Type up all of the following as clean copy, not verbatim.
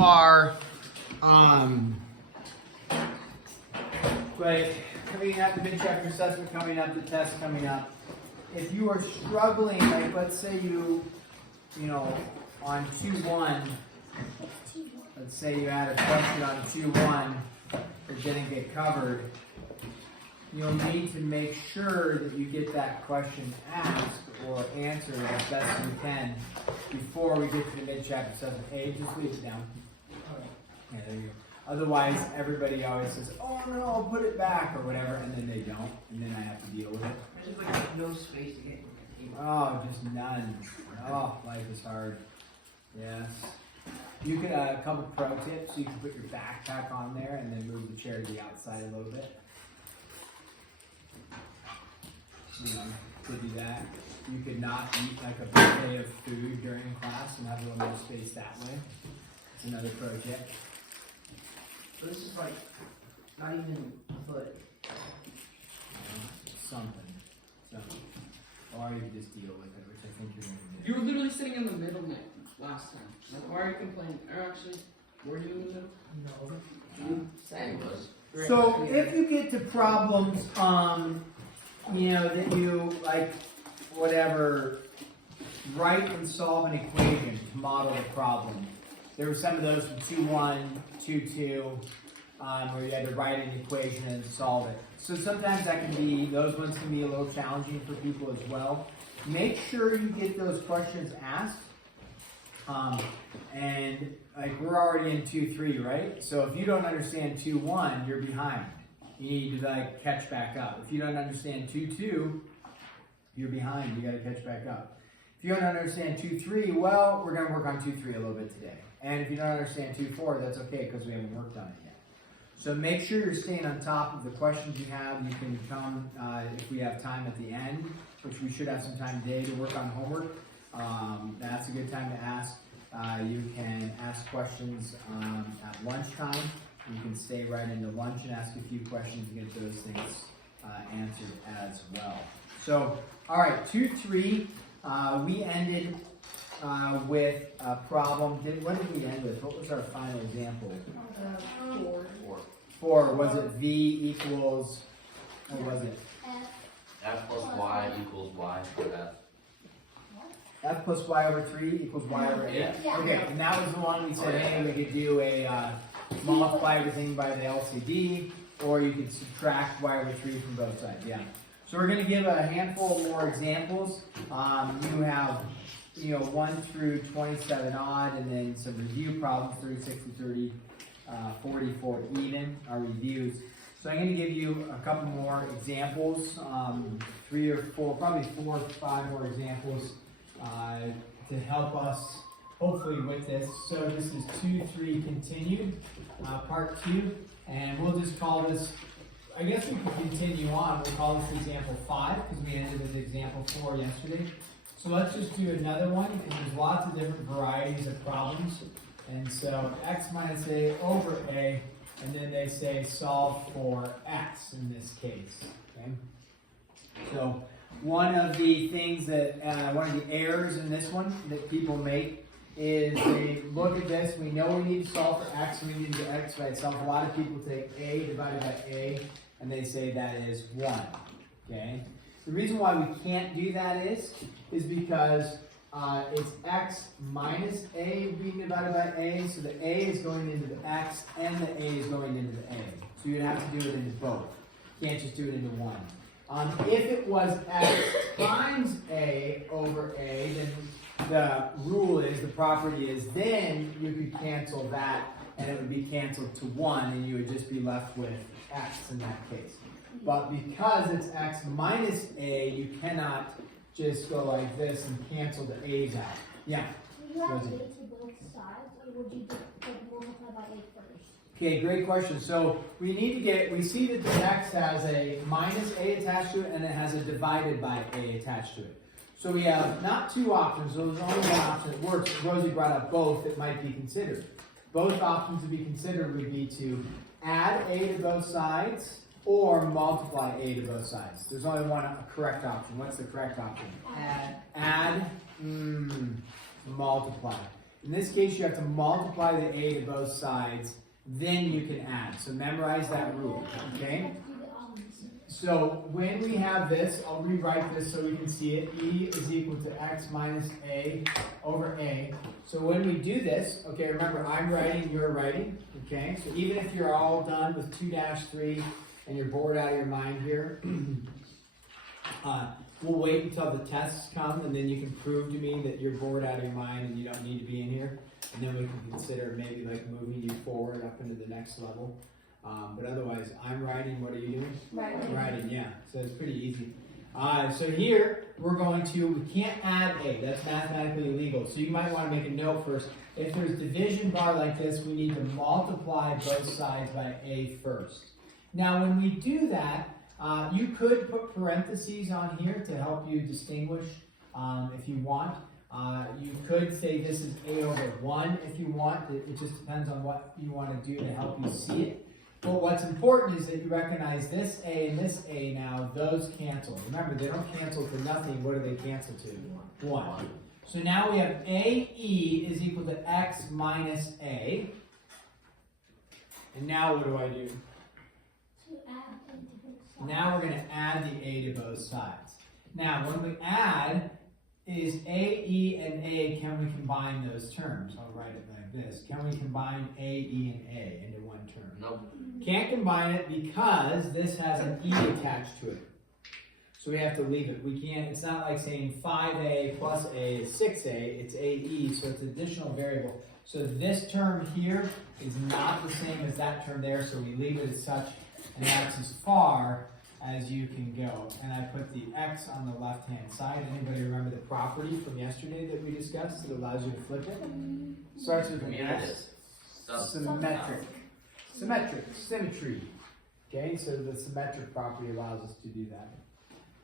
are like coming up, the mid-chapter assessment coming up, the test coming up. If you are struggling, like let's say you know, on 2-1, let's say you had a question on 2-1 that didn't get covered, you'll need to make sure that you get that question asked or answered as best you can before we get to the mid-chapter assessment. Hey, just leave it down. Yeah, there you go. Otherwise, everybody always says, oh no, I'll put it back or whatever, and then they don't, and then I have to deal with it. There's like no space to get. Oh, just none. Oh, life is hard. Yes. You could, a couple pro tips, you can put your backpack on there and then move the chair to the outside a little bit. You know, could do that. You could not eat like a buffet of food during class and have a little more space that way. It's another pro tip. So this is like not even a foot. Something. Or you could just deal with it, which I think you're going to do. You were literally sitting in the middle last time. Like, why are you complaining? Or actually, were you in the middle? No. Sam was. So if you get to problems, you know, that you like, whatever, write and solve an equation to model the problem. There were some of those from 2-1, 2-2, where you had to write an equation and solve it. So sometimes that can be, those ones can be a little challenging for people as well. Make sure you get those questions asked. And like we're already in 2-3, right? So if you don't understand 2-1, you're behind. You need to like catch back up. If you don't understand 2-2, you're behind. You got to catch back up. If you don't understand 2-3, well, we're going to work on 2-3 a little bit today. And if you don't understand 2-4, that's okay because we haven't worked on it yet. So make sure you're staying on top of the questions you have. You can come if we have time at the end, which we should have some time today to work on homework. That's a good time to ask. You can ask questions at lunchtime. You can stay right into lunch and ask a few questions and get those things answered as well. So, all right, 2-3. We ended with a problem. What did we end with? What was our final example? 4. Was it V equals, what was it? F plus Y equals Y for F. F plus Y over 3 equals Y over 8. Yeah. Okay, and that was the one we said, hey, we could do a multiply everything by the LCD, or you could subtract Y over 3 from both sides. Yeah. So we're going to give a handful more examples. You have, 1 through 27 odd, and then some review problems, 36 to 30, 44 even, are reviews. So I'm going to give you a couple more examples, 3 or 4, probably 4 or 5 more examples to help us hopefully with this. So this is 2-3 continued, part 2, and we'll just call this, I guess we can continue on. We'll call this example 5 because we ended with example 4 yesterday. So let's just do another one, and there's lots of different varieties of problems. And so x minus a over a, and then they say solve for x in this case. Okay. So one of the things that, one of the errors in this one that people make is they look at this, we know we need to solve for x, we need to get x by itself. A lot of people take a divided by a, and they say that is 1. Okay. The reason why we can't do that is because it's x minus a being divided by a, so the a is going into the x and the a is going into the a. So you'd have to do it into both. You can't just do it into one. If it was x times a over a, then the rule is, the property is, then you could cancel that and it would be canceled to 1 and you would just be left with x in that case. But because it's x minus a, you cannot just go like this and cancel the a's out. Yeah? Do you have a to both sides, or would you just multiply by 8 first? Okay, great question. So we need to get, we see that the x has a minus a attached to it and it has a divided by a attached to it. So we have not 2 options, so there's only one option that works. Rosie brought up both that might be considered. Both options to be considered would be to add a to both sides or multiply a to both sides. There's only one correct option. What's the correct option? Add, multiply. In this case, you have to multiply the a to both sides, then you can add. So memorize that rule, okay? So when we have this, I'll rewrite this so we can see it. E is equal to x minus a over a. So when we do this, okay, remember I'm writing, you're writing, okay? So even if you're all done with 2-3 and you're bored out of your mind here, we'll wait until the tests come and then you can prove to me that you're bored out of your mind and you don't need to be in here. And then we can consider maybe like moving you forward up into the next level. But otherwise, I'm writing. What are you doing? Writing, yeah. So it's pretty easy. So here, we can't add a. That's mathematically illegal. So you might want to make a note first. If there's division bar like this, we need to multiply both sides by a first. Now, when we do that, you could put parentheses on here to help you distinguish if you want. You could say this is a over 1 if you want. It just depends on what you want to do to help you see it. But what's important is that you recognize this a and this a now, those cancel. Remember, they don't cancel for nothing. What do they cancel to? 1. So now we have AE is equal to x minus a. And now what do I do? Now we're going to add the a to both sides. Now, when we add, is a, e, and a, can we combine those terms? I'll write it like this. Can we combine a, e, and a into one term? Nope. Can't combine it because this has an e attached to it. So we have to leave it. We can't, it's not like saying 5a plus a is 6a, it's ae, so it's an additional variable. So this term here is not the same as that term there, so we leave it as such, and that's as far as you can go. And I put the x on the left-hand side. Anybody remember the property from yesterday that we discussed that allows you to flip it? Starts with an S. Symmetric. Symmetry. Okay, so the symmetric property allows us to do that.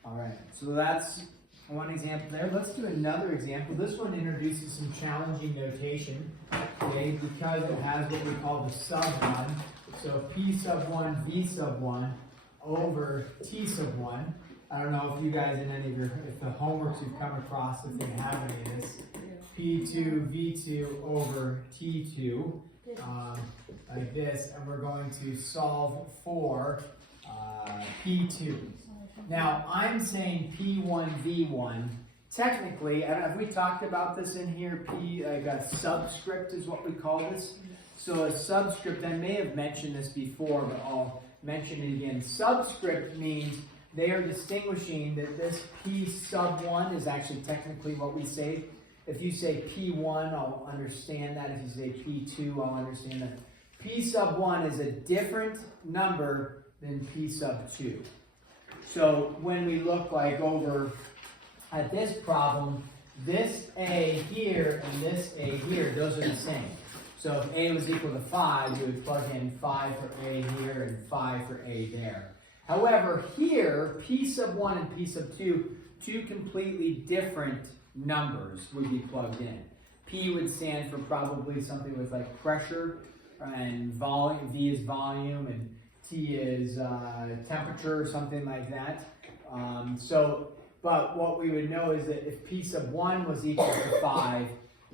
All right, so that's one example there. Let's do another example. This one introduces some challenging notation, okay, because it has what we call the sub 1. So P sub 1, V sub 1 over T sub 1. I don't know if you guys in any of your, if the homeworks you've come across, if they have any of this. P2, V2 over T2, like this, and we're going to solve for P2. Now, I'm saying P1, V1. Technically, I don't know if we talked about this in here, like a subscript is what we call this. So a subscript, I may have mentioned this before, but I'll mention it again. Subscript means they are distinguishing that this P sub 1 is actually technically what we say. If you say P1, I'll understand that. If you say P2, I'll understand that. P sub 1 is a different number than P sub 2. So when we look like over at this problem, this A here and this A here, those are the same. So if A was equal to 5, you would plug in 5 for A here and 5 for A there. However, here, P sub 1 and P sub 2, two completely different numbers would be plugged in. P would stand for probably something with like pressure, and volume, V is volume, and T is temperature or something like that. But what we would know is that if P sub 1 was equal to 5,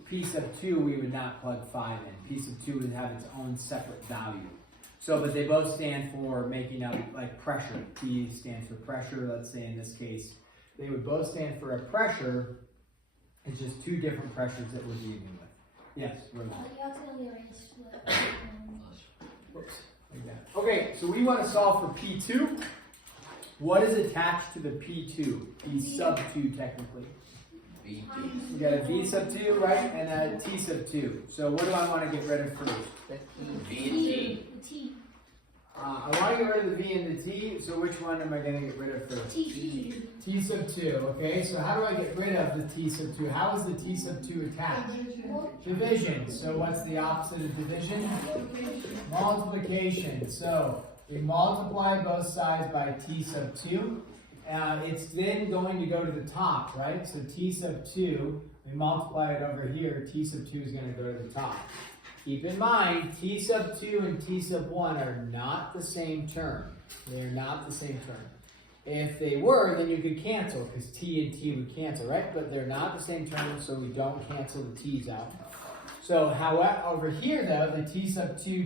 P sub 2 we would not plug 5 in. P sub 2 would have its own separate value. So, but they both stand for making up like pressure. P stands for pressure, let's say in this case. They would both stand for a pressure. It's just two different pressures that we're dealing with. Yes, Rose. Whoops. Like that. Okay, so we want to solve for P2. What is attached to the P2? P sub 2 technically. V2. We got a V sub 2, right? And a T sub 2. So what do I want to get rid of first? V and T. I want to get rid of the V and the T, so which one am I going to get rid of first? T sub 2, okay? So how do I get rid of the T sub 2? How is the T sub 2 attached? Division. So what's the opposite of division? Multiplication. So we multiply both sides by T sub 2. It's then going to go to the top, right? So T sub 2, we multiply it over here. T sub 2 is going to go to the top. Keep in mind, T sub 2 and T sub 1 are not the same term. They are not the same term. If they were, then you could cancel, because T and T would cancel, right? But they're not the same term, so we don't cancel the T's out. So however, over here though, the t sub 2,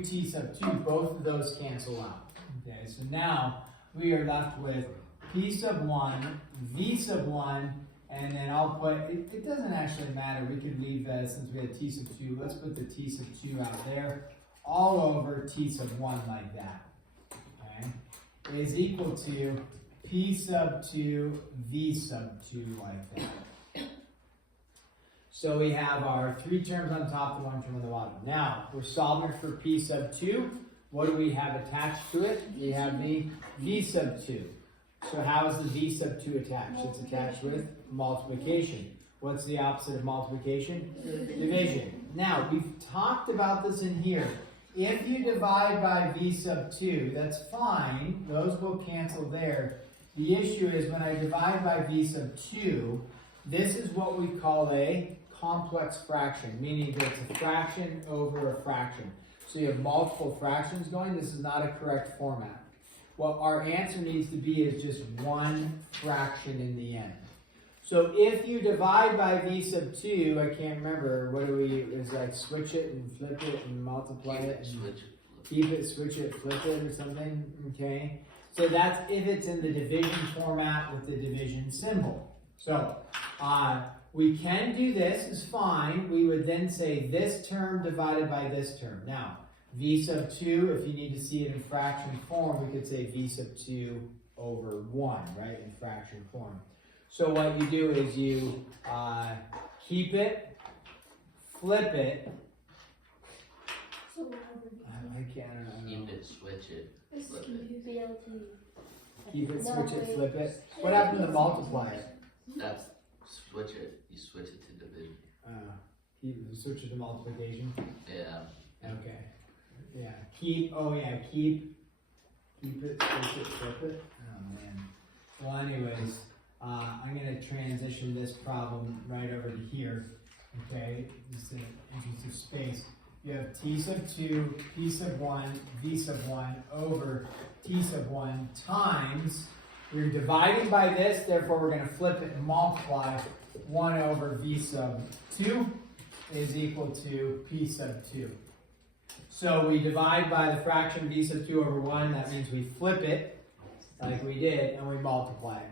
both of those cancel out. Okay, so now we are left with p sub 1, v sub 1, and then I'll put, it doesn't actually matter, we could leave that since we had t sub 2, let's put the t sub 2 out there, all over t sub 1 like that, okay, is equal to p sub 2, v sub 2 like that. So we have our 3 terms on top, the 1 term on the bottom. Now, we're solving for p sub 2. What do we have attached to it? We have the v sub 2. So how is the v sub 2 attached? It's attached with multiplication. What's the opposite of multiplication? Division. Now, we've talked about this in here. If you divide by v sub 2, that's fine. Those will cancel there. The issue is when I divide by v sub 2, this is what we call a complex fraction, meaning that it's a fraction over a fraction. So you have multiple fractions going. This is not a correct format. What our answer needs to be is just one fraction in the end. So if you divide by v sub 2, I can't remember, what do we, is like switch it and flip it and multiply it and keep it, switch it, flip it or something, okay? So that's if it's in the division format with the division symbol. So we can do this, is fine. We would then say this term divided by this term. Now, v sub 2, if you need to see it in fraction form, we could say v sub 2 over 1, right, in fraction form. So what you do is you keep it, flip it. So over I can't, I don't know. Keep it, switch it, this flip can it. be able to Keep it, switch it, flip it. What happened to multiply it? That's switch it. You switch it to division. Switch it to multiplication. Yeah. Okay. Yeah. Keep. Oh yeah. Keep it. Switch it. Flip it. Oh man. Well, anyways, I'm gonna transition this problem right over to here. Okay. Just in interest of space. You have t sub 2, p sub 1, v sub 1 over t sub 1 times. We're dividing by this, therefore we're going to flip it and multiply. 1 over v sub 2 is equal to p sub 2. So we divide by the fraction v sub 2 over 1. That means we flip it, like we did, and we multiply it.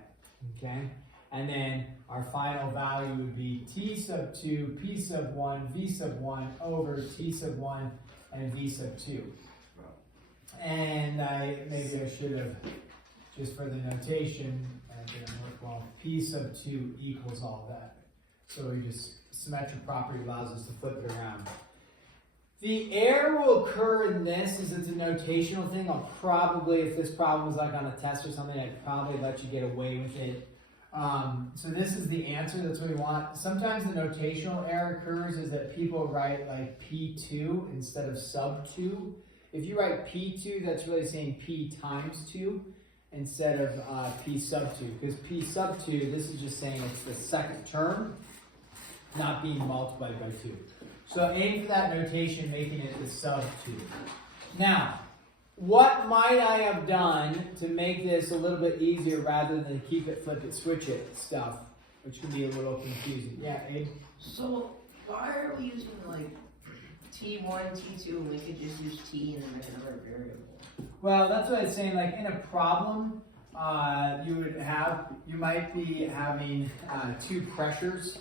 Okay? And then our final value would be t sub 2, p sub 1, v sub 1 over t sub 1 and v sub 2. And maybe I should have, just for the notation, that didn't work well. P sub 2 equals all that. So we just, symmetric property allows us to flip it around. The error will occur in this is it's a notational thing. I'll probably, if this problem was like on a test or something, I'd probably let you get away with it. So this is the answer, that's what we want. Sometimes the notational error occurs is that people write like P2 instead of sub 2. If you write P2, that's really saying P times 2 instead of P sub 2. Because P sub 2, this is just saying it's the second term, not being multiplied by 2. So aim for that notation, making it the sub 2. Now, what might I have done to make this a little bit easier rather than keep it, flip it, switch it stuff, which can be a little confusing. Yeah, Abe? So why are we using like T1, T2, and we could just use T and then another variable? Well, that's what I was saying. Like in a problem, you might be having 2 pressures.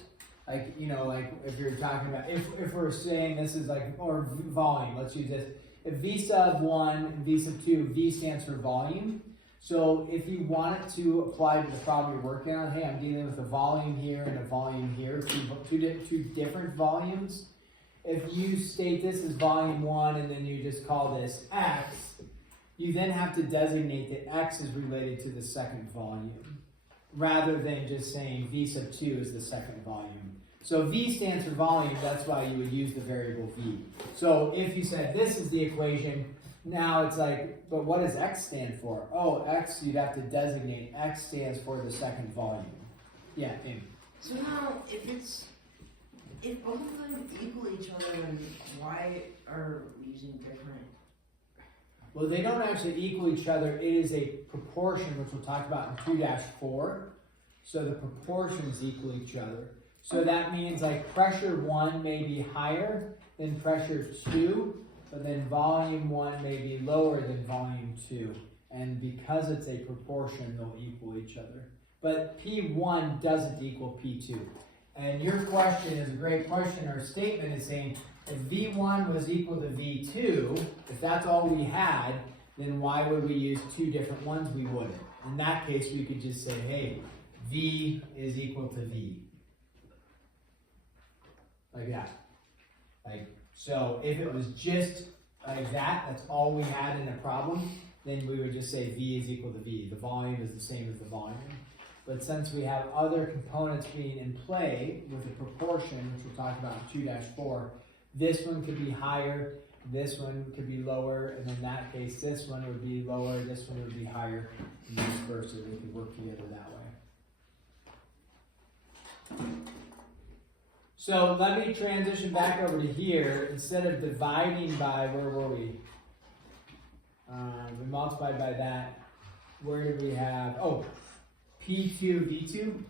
Like, you know, like if you're talking about, if we're saying this is like, or volume, let's use this. If V sub 1 and V sub 2, V stands for volume. So if you want it to apply to the problem you're working on, hey, I'm dealing with a volume here and a volume here, two different volumes. If you state this as volume 1 and then you just call this X, you then have to designate that X is related to the second volume, rather than just saying V sub 2 is the second volume. So V stands for volume, that's why you would use the variable V. So if you said this is the equation, now it's like, but what does X stand for? Oh, X, you'd have to designate. X stands for the second volume. Yeah, Amy. So now, if both of them equal each other, then why are we using different? Well, they don't actually equal each other. It is a proportion, which we'll talk about in 2-4. So the proportions equal each other. So that means like pressure 1 may be higher than than pressure 2, but then volume 1 may be lower than volume 2. And because it's a proportion, they'll equal each other. But P1 doesn't equal P2. And your question is a great question, or statement is saying, if V1 was equal to V2, if that's all we had, then why would we use two different ones? We wouldn't. In that case, we could just say, hey, V is equal to V. Like that. So if it was just like that, that's all we had in a problem, then we would just say V is equal to V. The volume is the same as the volume. But since we have other components being in play with a proportion, which we'll talk about in 2-4, this one could be higher, this one could be lower, and in that case, this one would be lower, this one would be higher, and vice versa. They could work together that way. So let me transition back over to here. Instead of dividing by, where were we? We multiplied by that. Where did we have, oh, P2, V2?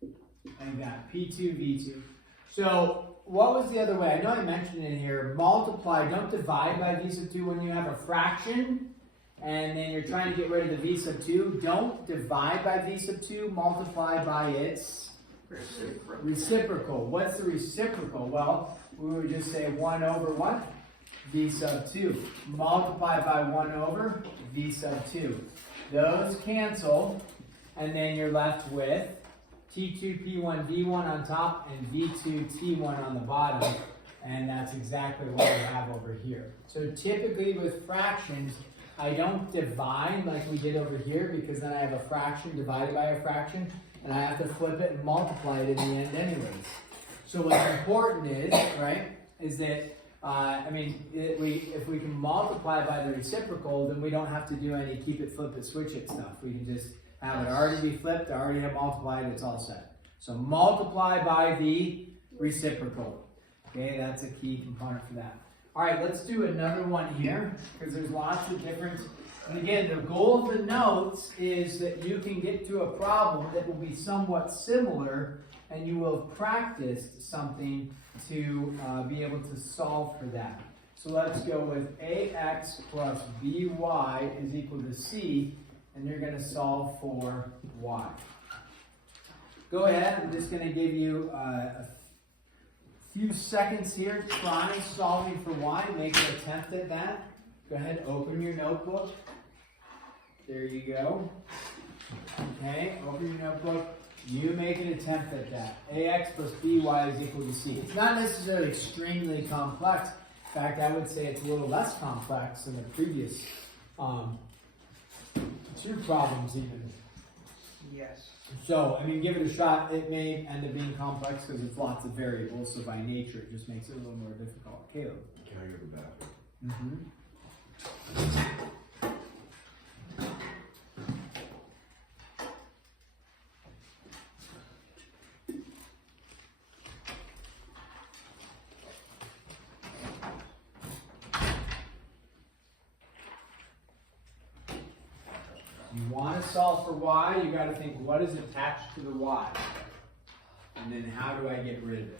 Like that, P2, V2. So what was the other way? I know I mentioned it here. Multiply, don't divide by V sub 2 when you have a fraction, and then you're trying to get rid of the V sub 2. Don't divide by V sub 2, multiply by its reciprocal. What's the reciprocal? Well, we would just say 1 over what? V sub 2. Multiply by 1 over V sub 2. Those cancel, and then you're left with T2 P1 V1 on top and V2 T1 on the bottom, and that's exactly what we have over here. So typically with fractions, I don't divide like we did over here, because then I have a fraction divided by a fraction, and I have to flip it and multiply it in the end anyways. So what's important is, right, is that, if we can multiply by the reciprocal, then we don't have to do any keep it, flip it, switch it stuff. We can just have it already be flipped, I already have multiplied, it's all set. So multiply by the reciprocal. Okay, that's a key component for that. All right, let's do another one here, because there's lots of different, and again, the goal of the notes is that you can get to a problem that will be somewhat similar, and you will have practiced something to be able to solve for that. So let's go with AX plus BY is equal to C, and you're going to solve for Y. Go ahead, I'm just going to give you a few seconds here. Try solving for Y, make an attempt at that. Go ahead, open your notebook. There you go. Okay, open your notebook. You make an attempt at that. AX plus BY is equal to C. It's not necessarily extremely complex. In fact, I would say it's a little less complex than the previous two problems even. Yes. So, give it a shot. It may end up being complex because it's lots of variables, so by nature it just makes it a little more difficult. Caleb. Can I go to the bathroom? Mm-hmm. You want to solve for Y, you got to think, what is attached to the Y? And then how do I get rid of it?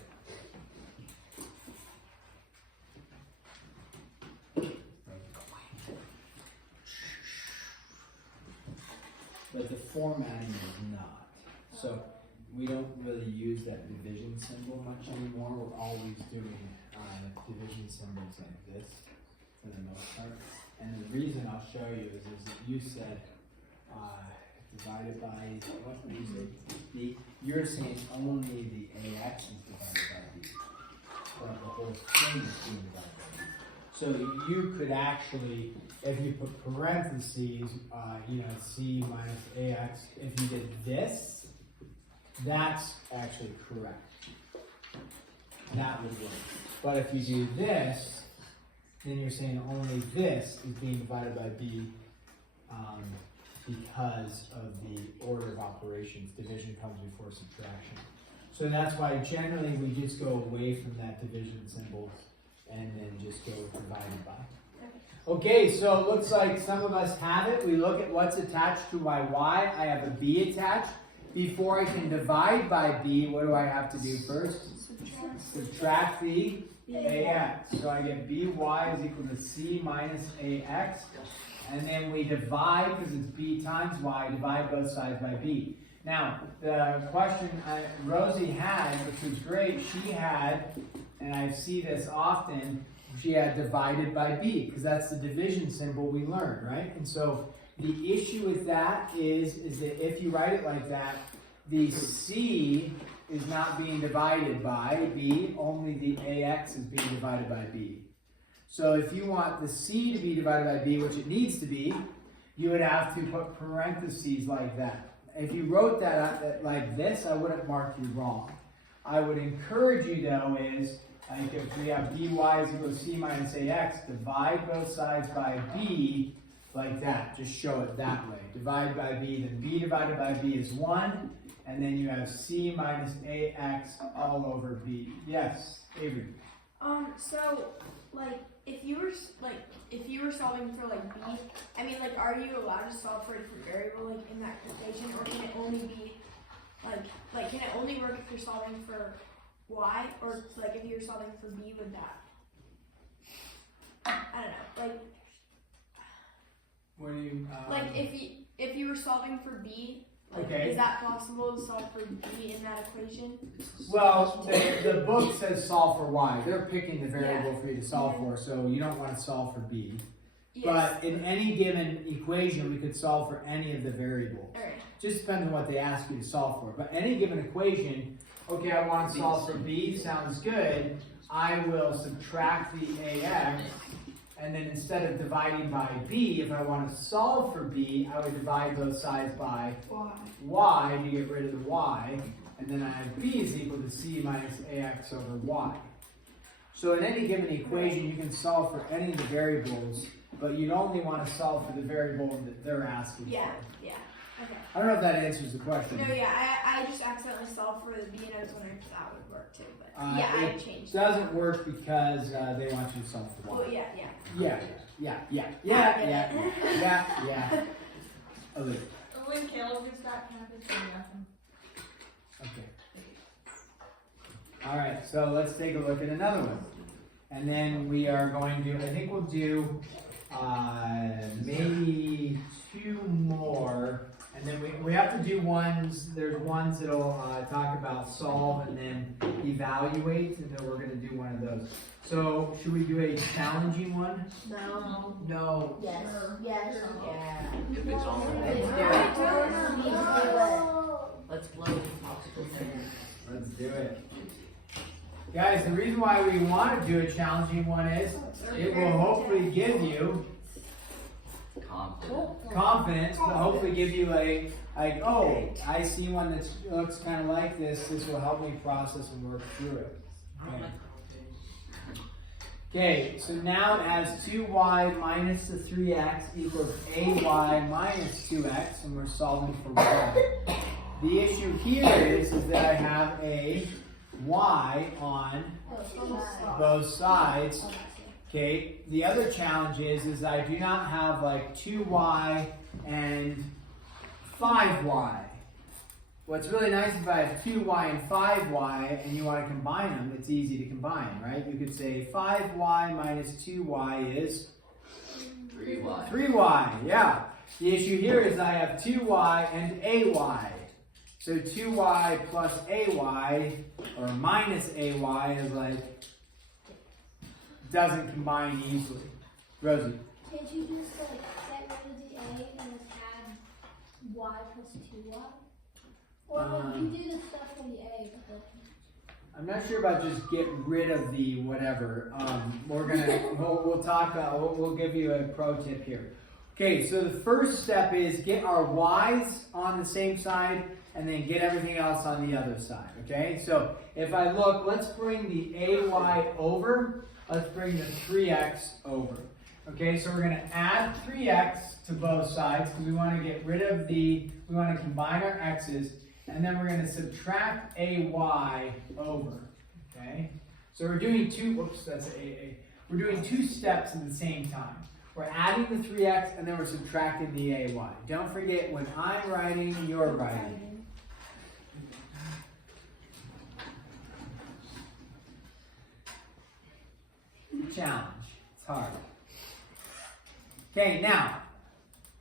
But the formatting is not. So we don't really use that division symbol much anymore. We're always doing division symbols like this for the most part. And the reason I'll show you is that you said divided by, what did you say? B. You're saying only the AX is divided by B. But the whole thing is being divided by B. So you could actually, if you put parentheses, C minus AX, if you did this, that's actually correct. That would work. But if you do this, then you're saying only this is being divided by B, because of the order of operations. Division comes before subtraction. So that's why generally we just go away from that division symbol and then just go divided by. Okay, so it looks like some of us have it. We look at what's attached to my Y. I have a B attached. Before I can divide by B, what do I have to do first? Subtract the ax. So I get by is equal to c minus ax. And then we divide, because it's b times y, divide both sides by b. Now, the question Rosie had, which was great, she had, and I see this often, she had divided by b, because that's the division symbol we learned, right? And so the issue with that is that if you write it like that, the c is not being divided by b, only the ax is being divided by b. So if you want the c to be divided by b, which it needs to be, you would have to put parentheses like that. If you wrote that out like this, I wouldn't mark you wrong. I would encourage you though is, like if we have by is equal to c minus ax, divide both sides by b like that. Just show it that way. Divide by b, then b divided by b is 1, and then you have c minus ax all over b. Yes, Avery. So, like, if you were solving for like b, I mean, like, are you allowed to solve for a different variable like in that equation, or can it only be like can it only work if you're solving for y, or like if you're solving for b, would that? I don't know, like. What do you? Like if you were solving for b, like, Okay. is that possible to solve for b in that equation? Well, the book says solve for y. They're picking the variable for you to solve for, so you don't want to solve for b. Yes. But in any given equation, we could solve for any of the variables. Alright. Just depends on what they ask you to solve for. But any given equation, okay, I want to solve for b, sounds good. I will subtract the ax, and then instead of dividing by b, if I want to solve for b, I would divide both sides by y to get rid of the y, and then I have b is equal to c minus ax over y. So in any given equation, you can solve for any of the variables, but you'd only want to solve for the variable that they're asking Yeah, for. yeah. Okay. I don't know if that answers the question. No, yeah, I just accidentally solved for the b, and I was wondering if that would work too, but yeah, I It changed doesn't work because they want you to solve for y. Well, yeah. Yeah. Olivia. When Caleb gets back, can I say nothing? Okay. All right, so let's take a look at another one. And then we are going to, I think we'll do maybe 2 more. And then we have to do ones, there's ones that'll talk about solve and then evaluate, and then we're going to do one of those. So, should we do a challenging one? No. No. Yes. Yes. Yeah. If it's on. Let's blow the popsicle thing. Let's do it. Guys, the reason why we want to do a challenging one is it will hopefully give you confidence, but hopefully give you like, oh, I see one that looks kind of like this. This will help me process and work through it. Okay, so now it has 2y minus the 3x equals ay minus 2x, and we're solving for y. The issue here is that I have a y on both sides. Okay, the other challenge is I do not have like 2y and 5y. What's really nice if I have 2y and 5y and you want to combine them, it's easy to combine, right? You could say 5y minus 2y is 3y. 3y, yeah. The issue here is I have 2y and ay. So 2y plus ay, or minus ay, is like, doesn't combine easily. Rosie. Can't you just like get rid of the a and just add y plus 2y? Or like you do the stuff from the a, but I'm not sure about just get rid of the whatever. We'll talk. We'll give you a pro tip here. Okay, so the first step is get our y's on the same side, and then get everything else on the other side. Okay, so if I look, let's bring the ay over. Let's bring the 3x over. Okay, so we're going to add 3x to both sides because we want to get rid of we want to combine our x's, and then we're going to subtract ay over. Okay, so we're doing we're doing 2 steps at the same time. We're adding the 3x and then we're subtracting the ay. Don't forget, when I'm writing, you're writing. a challenge. It's hard. Okay, now,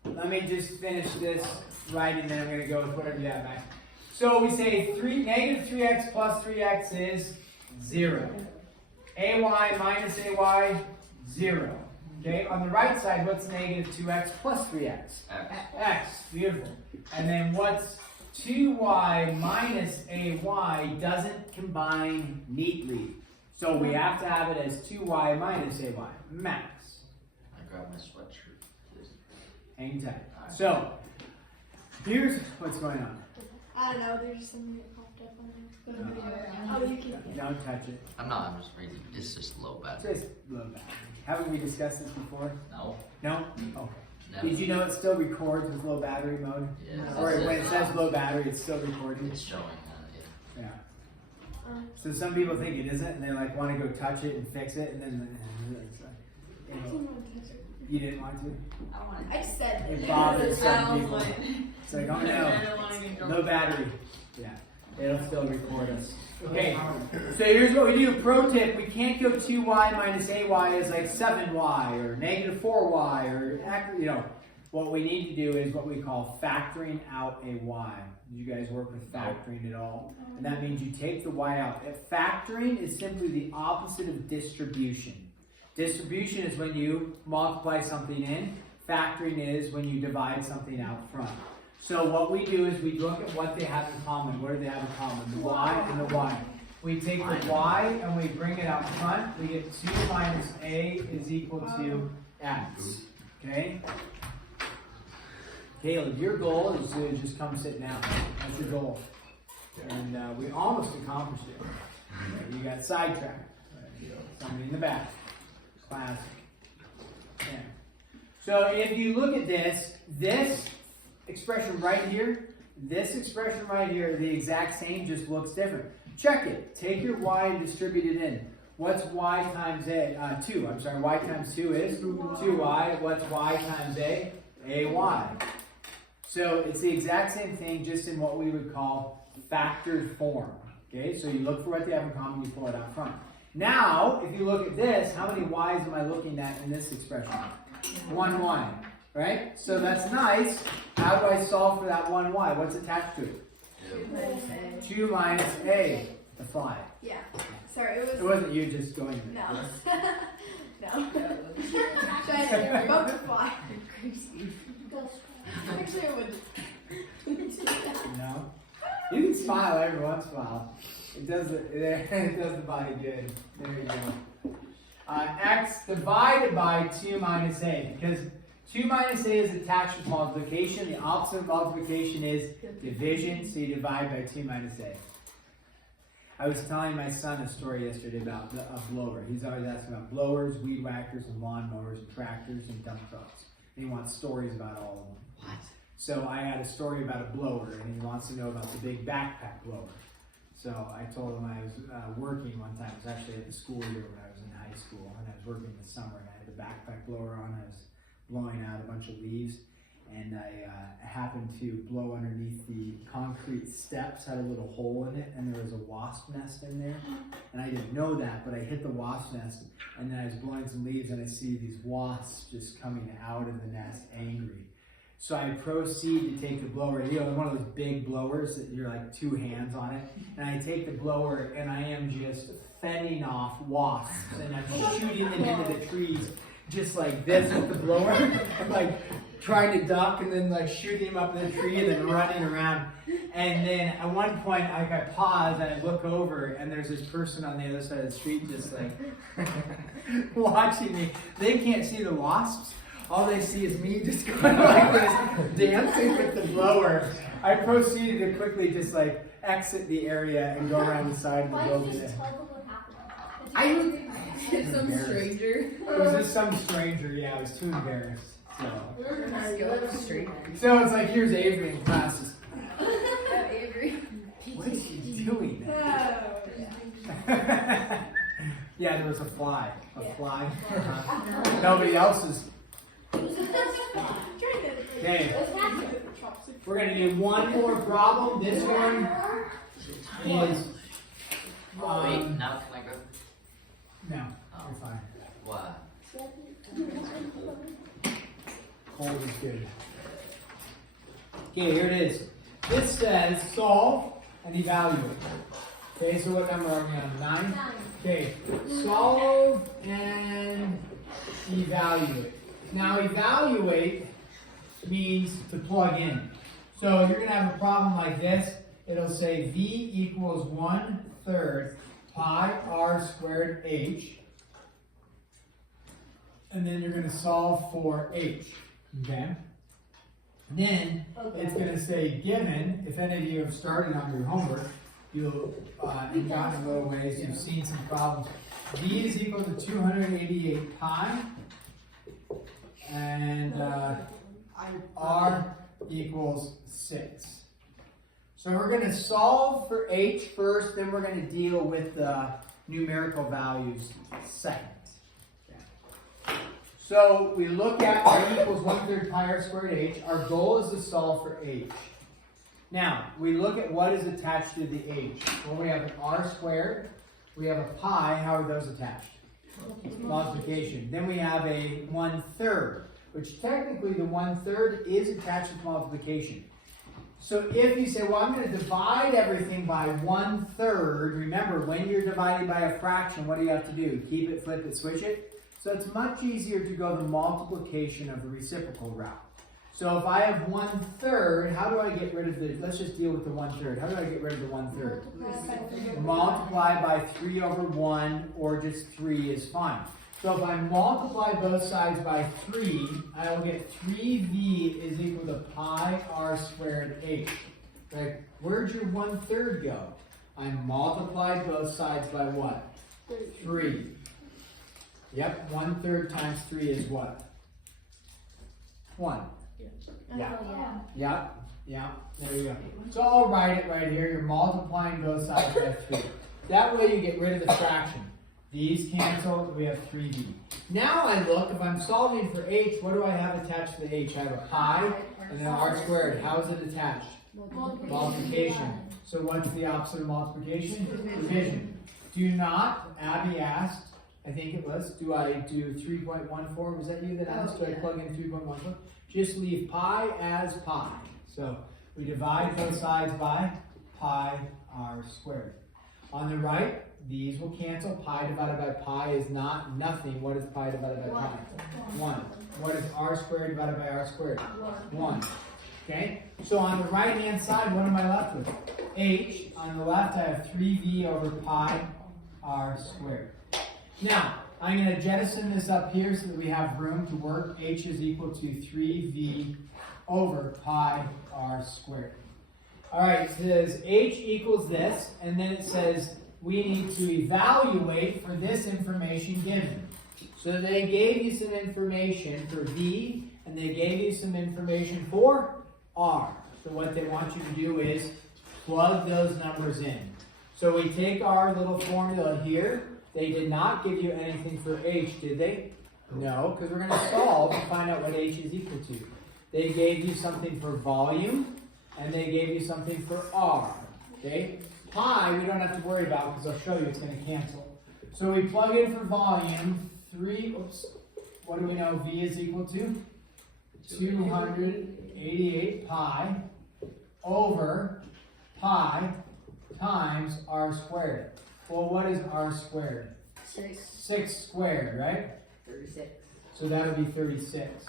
let me just finish this right, and then I'm going to go with whatever you have back. So we say negative 3x plus 3x is 0. AY minus AY, 0. Okay, on the right side, what's negative 2x plus 3x? X, beautiful. And then what's 2y minus AY doesn't combine neatly. So we have to have it as 2y minus AY, max. I grabbed my sweatshirt. Hang tight. So, here's what's going on. I don't know, there's just something that popped up on there. Oh, you can. Don't touch it. I'm just reading. It's just low It's battery. just low battery. Haven't we discussed this before? No. No? Okay. Never. Did you know it still records with low battery mode? Yeah. Or when it says low battery, it's still recording? It's showing Yeah. So some people think it isn't, and they like want to go touch it and fix it, and then it's like, I you know, didn't want to touch it. you didn't want to? I just said It that. bothers some I was people. like, It's like, oh I no, don't want to get low battery. Yeah, it'll still record us. Okay, so here's what we do. Pro tip, we can't go 2y minus ay as like 7y or negative 4y or, you know, what we need to do is what we call factoring out a y. Did you guys work with factoring at all? And that means you take the y out. Factoring is simply the opposite of distribution. Distribution is when you multiply something in. Factoring is when you divide something out front. So what we do is we look at what they have in common. What do they have in common? The y and the y. We take the y and we bring it out front. We get 2 minus a is equal to x. Okay? Caleb, your goal is to just come sit down. That's your goal. And we almost accomplished it. You got sidetracked. Somebody in the back. Classic. Yeah. So if you look at this expression right here, this expression right here, the exact same, just looks different. Check it. Take your y and distribute it in. What's y times a? 2. I'm sorry, y times 2 is 2y. What's y times a? ay. So it's the exact same thing, just in what we would call factored form. Okay, so you look for what they have in common, you pull it out front. Now, if you look at this, how many y's am I looking at in this expression? 1 y, right? So that's nice. How do I solve for that 1 y? What's attached to it? 2 minus a, the 5. Yeah. Sorry, it It was. wasn't you just going. No. No. Trying to butterfly. Actually, I would. No. You can smile every once in a while. It does the body good. There you go. X divided by 2 minus a. Because 2 minus a is attached with multiplication. The opposite of multiplication is division. So you divide by 2 minus a. I was telling my son a story yesterday about a blower. He's always asking about blowers, weed whackers, and lawnmowers, and tractors, and dump trucks. And he wants stories about all of them. What? So I had a story about a blower, and he wants to know about the big backpack blower. So I told him I was working one time. It was actually at the school year when I was in high school, and I was working in the summer, and I had the backpack blower on. I was blowing out a bunch of leaves, and I happened to blow underneath the concrete steps, had a little hole in it, and there was a wasp nest in there. And I didn't know that, but I hit the wasp nest, and then I was blowing some leaves, and I see these wasps just coming out of the nest, angry. So I proceed to take the blower, you know, one of those big blowers that you're like 2 hands on it, and I take the blower and I am just fending off wasps, and I'm shooting them into the trees just like this with the blower. I'm like trying to duck and then like shooting them up in the tree and then running around. And then at one point I pause and I look over and there's this person on the other side of the street just like watching me. They can't see the wasps. All they see is me just going like this, dancing with the blower. I proceeded to quickly just like exit the area and go around the side of the Why building. did you just tell them what happened? Some stranger. It was just some stranger, yeah, I was too embarrassed. Straight. So it's like, here's Avery in classes. Avery. What is she doing? Oh, Yeah, there was a fly. A fly. Nobody else is. Okay, we're going to do one more problem. This one is. Wait, now can I go? No, you're fine. Why? Cold is good. Okay, here it is. This says solve and evaluate. Okay, so what number are we on? 9? 9. Okay, solve and evaluate. Now, evaluate means to plug in. So you're going to have a problem like this. It'll say v equals 1/3 pi r squared h. And then you're going to solve for h. Okay? Then it's going to say given, if any of you have started on your homework, you'll and gotten a little ways, you've seen some problems. V is equal to 288 pi, and R equals 6. So we're going to solve for H first, then we're going to deal with the numerical values second. Okay. So we look at R equals 1/3 pi r squared H. Our goal is to solve for H. Now, we look at what is attached to the H. Well, we have an R squared, we have a pi. How are those attached? Multiplication. Then we have a 1/3, which technically the 1/3 is attached with multiplication. So if you say, well, I'm going to divide everything by 1/3, remember, when you're dividing by a fraction, what do you have to do? Keep it, flip it, switch it? So it's much easier to go the multiplication of the reciprocal route. So if I have 1/3, how do I get rid of the, let's just deal with the 1/3. How do I get rid of the 1/3? Multiply by 3/1, or just 3 is fine. So if I multiply both sides by 3, I will get 3v is equal to pi r squared h. Like, where'd your 1/3 go? I multiplied both sides by what? 3. Yep, 1/3 times 3 is what? 1. Yeah. Yeah, there you go. So I'll write it right here. You're multiplying both sides by 3. That way you get rid of the fraction. These cancel, we have 3v. Now I look, if I'm solving for h, what do I have attached to the h? I have a pi and an r squared. How is it attached? Multiplication. So what's the opposite of multiplication? Division. Do not, Abby asked, I think it was, do I do 3.14? Was that you that asked? Do I plug in 3.14? Just leave pi as pi. So we divide both sides by pi r squared. On the right, these will cancel. Pi divided by pi is not nothing. What is pi divided by pi? 1. What is r squared divided by r squared? 1. Okay? So on the right hand side, what am I left with? H. On the left, I have 3v over pi r squared. Now, I'm going to jettison this up here so that we have room to work. H is equal to 3v over pi r squared. All right, it says H equals this, and then it says we need to evaluate for this information given. So they gave you some information for V, and they gave you some information for R. So what they want you to do is plug those numbers in. So we take our little formula here. They did not give you anything for H, did they? No, because we're going to solve and find out what H is equal to. They gave you something for volume, and they gave you something for R. Okay? Pi, we don't have to worry about because I'll show you it's going to cancel. So we plug in for volume, what do we know V is equal to? 288 pi over pi times r squared. Well, what is r squared? 6 squared, right? 36. So that would be 36.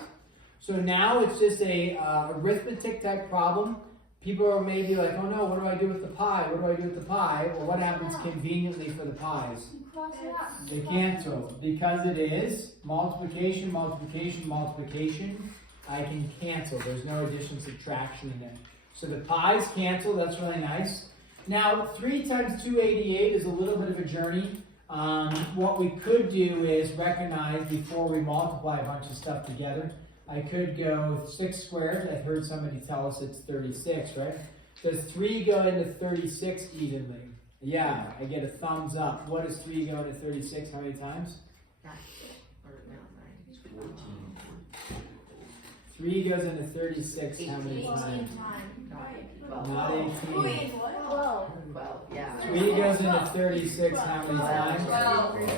So now it's just a arithmetic type problem. People are maybe like, oh no, what do I do with the pi? What do I do with the pi? Well, what happens conveniently for the pi's? They cancel. Because it is multiplication, multiplication, multiplication, I can cancel. There's no addition, subtraction in it. So the pi's cancel. That's really nice. Now, 3 times 288 is a little bit of a journey. What we could do is recognize before we multiply a bunch of stuff together. I could go 6 squared. I heard somebody tell us it's 36, right? Does 3 go into 36 evenly? Yeah, I get a thumbs up. What does 3 go into 36? How many times? 14. 3 goes into 36 how many 18 times? times. Not 18. Wait, what? 12, yeah. 3 goes into 36 how many times?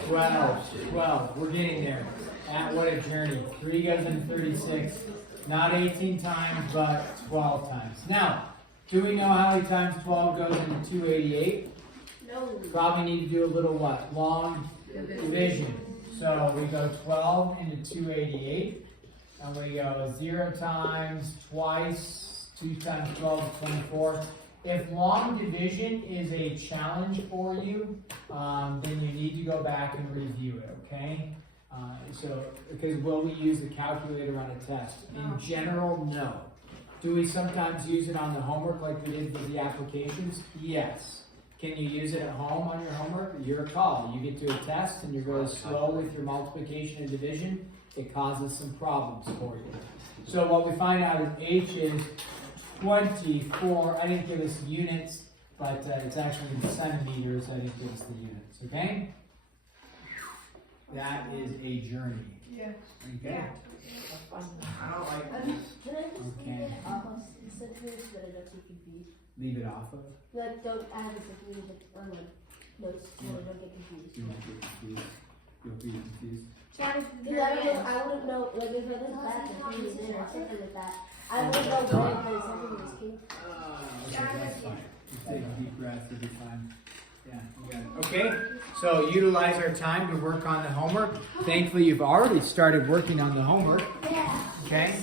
12. We're getting there. What a journey. 3 goes into 36. Not 18 times, but 12 times. Now, do we know how many times 12 goes into 288? No. Probably need to do a little what? Long division. So we go 12 into 288. And we go 0 times, twice, 2 times 12 is 24. If long division is a challenge for you, then you need to go back and review it, okay? Because will we use the calculator on a test? In general, no. Do we sometimes use it on the homework like we did with the applications? Yes. Can you use it at home on your homework? Your call. You get to a test and you're really slow with your multiplication and division, it causes some problems for you. So what we find out is H is 24. I didn't give us units, but it's actually in centimeters. I didn't give us the units, okay? That is a journey. Yeah. Okay? I don't like this. Can I just Okay. leave it off of centimeters so that I don't get confused? Leave it off of. Like, don't add a centimeter on like notes so I don't get confused. You won't get confused. You'll be confused. Because I wouldn't know, like if I look back at previous in or something like that, I wouldn't know where the centimeters came from. Okay, that's fine. You take a deep breath, you'll be fine. Yeah, you got it. Okay, so utilize our time to work on the homework. Thankfully, you've already started working on the homework. Yeah. Okay?